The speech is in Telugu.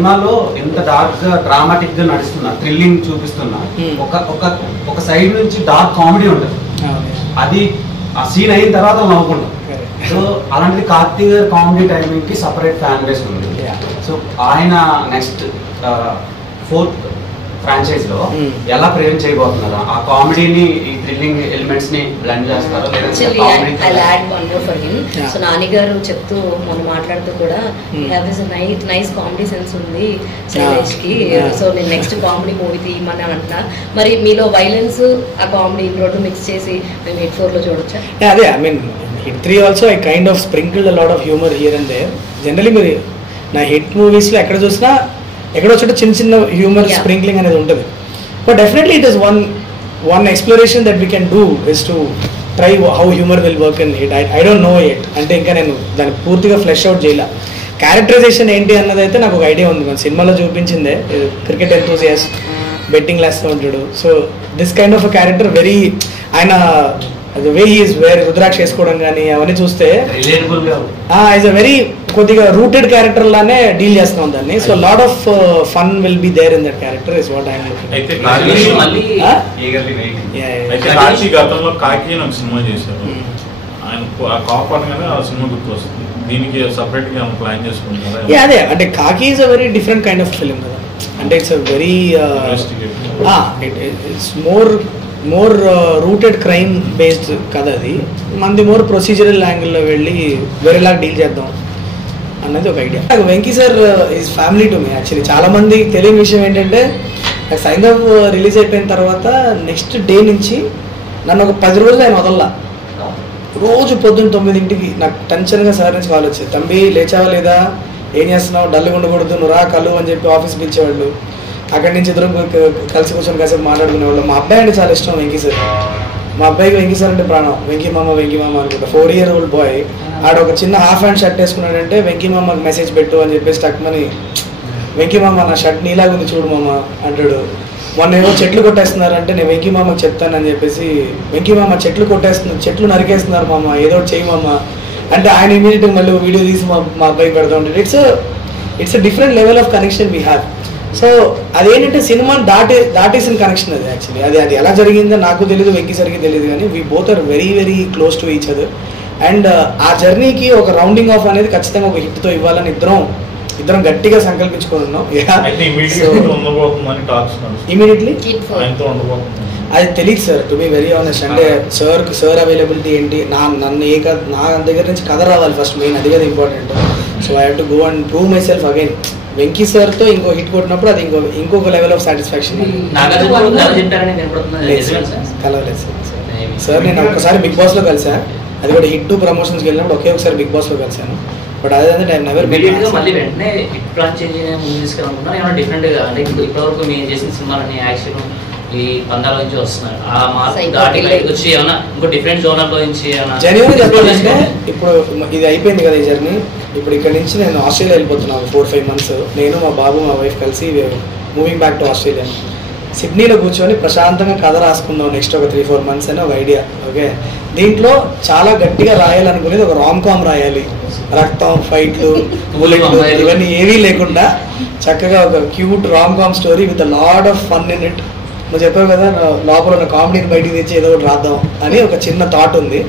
సినిమాలో ఎంత డార్క్ గా డ్రామాటిక్ గా నడుస్తున్నా, థ్రిల్లింగ్ చూపిస్తున్నా, ఒక సైడ్ నుంచి డార్క్ కామెడీ ఉంటుంది. అది ఆ సీన్ అయిన తర్వాత నవ్వుకుంటాం. సో అలాంటిది కార్తీక్ గారి కామెడీ టైమింగ్ కి సపరేట్ ఫ్యాన్ బేస్ ఉంది. సో ఆయన నెక్స్ట్ 4th ఫ్రాంచైజ్ లో ఎలా ప్రెజెంట్ చేయబోతున్నారు? ఆ కామెడీని ఈ థ్రిల్లింగ్ ఎలిమెంట్స్ ని బ్లెండ్ చేస్తారో లేదా? సో నాని గారు చెప్తూ మొన్న మాట్లాడుతూ కూడా నైస్ కామెడీ సెన్స్ ఉంది శైలేష్ కి. సో నేను నెక్స్ట్ కామెడీ మూవీ తీయమని అంటున్నా. మరి మీలో వైలెన్స్ ఆ కామెడీ రెండు మిక్స్ చేసి మేము హిట్ 4 లో చూడొచ్చా? అదే I mean hit 3 also I kind of sprinkled a lot of humour here and there. Generally మీరు నా హిట్ మూవీస్లో ఎక్కడ చూసినా ఎక్కడో చోట చిన్న చిన్న హ్యూమర్ స్ప్రింక్లింగ్ అనేది ఉంటుంది. But definitely it is one exploration that we can do is to try how humour will work in hit. I don't know it. అంటే ఇంకా నేను దాన్ని పూర్తిగా ఫ్లెష్ అవుట్ చేయాల. క్యారెక్టరైజేషన్ ఏంటి అన్నది అయితే నాకు ఒక ఐడియా ఉంది. మన సినిమాలో చూపించిందే, క్రికెట్ ఎంతూజియాస్ట్, బెట్టింగ్ లాస్ట్ ఉంటాడు. So this kind of a character very ఆయన ద వే హీస్ వేర్ రుద్రాక్ష వేసుకోవడం కానీ అవన్నీ చూస్తే ఈజ్ అ వెరీ కొద్దిగా రూటెడ్ క్యారెక్టర్ లానే డీల్ చేస్తున్నాం దాన్ని. So lot of fun will be there in that character is what I'm looking. అయితే గతంలో కాకి అని ఒక సినిమా చేశారు. ఆయన కాప్ అనగానే ఆ సినిమా గుర్తు వస్తుంది. దీనికి సపరేట్ గా ప్లాన్ చేసుకుంటున్నారా? అదే అంటే కాకి is a very different kind of film కదా. అంటే it's a very it's more rooted crime based కదా అది. మనది మోర్ ప్రొసీజరల్ యాంగిల్లో వెళ్ళి వేరేలాగా డీల్ చేద్దాం అన్నది ఒక idea. Venky sir is family to me actually. చాలా మంది తెలియని విషయం ఏంటంటే సైన్ ఆఫ్ రిలీజ్ అయిపోయిన తర్వాత నెక్స్ట్ డే నుంచి నన్ను ఒక 10 రోజులు ఆయన వదల్లా. రోజు పొద్దున్న 9ంటికి నాకు టెన్షన్గా సార్ నుంచి కాల్ వచ్చేది. తంబి లేచావా లేదా, ఏం చేస్తున్నావు, డల్గా ఉండకూడదు, నువ్వు రా కలు అని చెప్పి ఆఫీస్ పిలిచేవాళ్ళు. అక్కడి నుంచి ఇద్దరం కలిసి కూర్చొని కాసేపు మాట్లాడుకునేవాళ్ళు. మా అబ్బాయి అంటే చాలా ఇష్టం వెంకీ సార్. మా అబ్బాయికి వెంకీ సార్ అంటే ప్రాణం. వెంకీ మామ అనుకుంటా. 4 year old బాయ్. ఆడ ఒక చిన్న హాఫ్ హ్యాండ్ షర్ట్ వేసుకున్నాడంటే వెంకీ మామకి మెసేజ్ పెట్టు అని చెప్పేసి టక్మని, వెంకీ మామ నా షర్ట్ నీలాగా ఉంది చూడు మామ అంటాడు. మొన్న ఏమో చెట్లు కొట్టేస్తున్నారంటే నేను వెంకీ మామకి చెప్తానని చెప్పేసి, వెంకీ మామ చెట్లు నరికేస్తున్నారు మామ, ఏదో ఒకటి చెయ్యి మామ అంటే ఆయన ఇమీడియట్గా మళ్ళీ వీడియో తీసి మా అబ్బాయికి పెడతా ఉంటాడు. It's a different level of connection we have. So అదేంటంటే సినిమాని దాటేసిన కనెక్షన్ అది యాక్చువల్లీ. అది ఎలా జరిగిందో నాకు తెలియదు, వెంకీ సార్కి తెలియదు, కానీ we both are very very close to each other. And ఆ జర్నీకి ఒక రౌండింగ్ ఆఫ్ అనేది ఖచ్చితంగా ఒక హిట్తో ఇవ్వాలని ఇద్దరం గట్టిగా సంకల్పించుకొని ఉన్నాం. ఇమీడియట్లీ అది తెలియదు sir, to be very honest. అంటే సార్ అవైలబిలిటీ ఏంటి, నా దగ్గర నుంచి కథ రావాలి ఫస్ట్, మెయిన్ అది కదా important. So I have to go and prove my self again. Venky sir తో ఇంకో హిట్ కొట్టినప్పుడు అది ఇంకొక లెవెల్ ఆఫ్ సాటిస్ఫాక్షన్. కలవలేదు సార్. నేను ఒకసారి బిగ్ బాస్ లో కలిసా, అది కూడా హిట్ 2 ప్రమోషన్స్కి వెళ్ళినప్పుడు ఒకసారి బిగ్ బాస్ లో కలిసాను. బట్ అదే టైం నెవర్ మళ్ళీ వెంటనే హిట్ ప్లాన్ చేంజ్ మూవీస్ అనుకున్నా ఏమైనా డిఫరెంట్ గా. అంటే ఇప్పటివరకు మేము చేసిన సినిమాలని యాక్షన్ ఈ పందాల నుంచి వస్తున్నారు, ఆ మార్క్ దాటి వచ్చి ఏమైనా ఇంకో డిఫరెంట్ జోనర్ లో నుంచి జెన్యూన్ చెప్పాలంటే ఇప్పుడు ఇది అయిపోయింది కదా ఈ జర్నీ. ఇప్పుడు ఇక్కడ నుంచి నేను ఆస్ట్రేలియా వెళ్ళిపోతున్నాను 4-5 months. నేను మా బాబు మా వైఫ్ కలిసి మూవింగ్ బ్యాక్ టు ఆస్ట్రేలియా. సిడ్నీలో కూర్చొని ప్రశాంతంగా కథ రాసుకుందాం నెక్స్ట్ ఒక 3-4 months అని ఒక ఐడియా. ఓకే, దీంట్లో చాలా గట్టిగా రాయాలనుకునేది ఒక రామ్ కామ్ రాయాలి. రక్తం, ఫైట్లు, బుల్లెట్లు ఇవన్నీ ఏవీ లేకుండా చక్కగా ఒక cute rom com story with a lot of fun in it. నువ్వు చెప్పావు కదా లోపల ఉన్న కామెడీని బయటికి తెచ్చి ఏదో ఒకటి రాద్దాం అని ఒక చిన్న థాట్ ఉంది.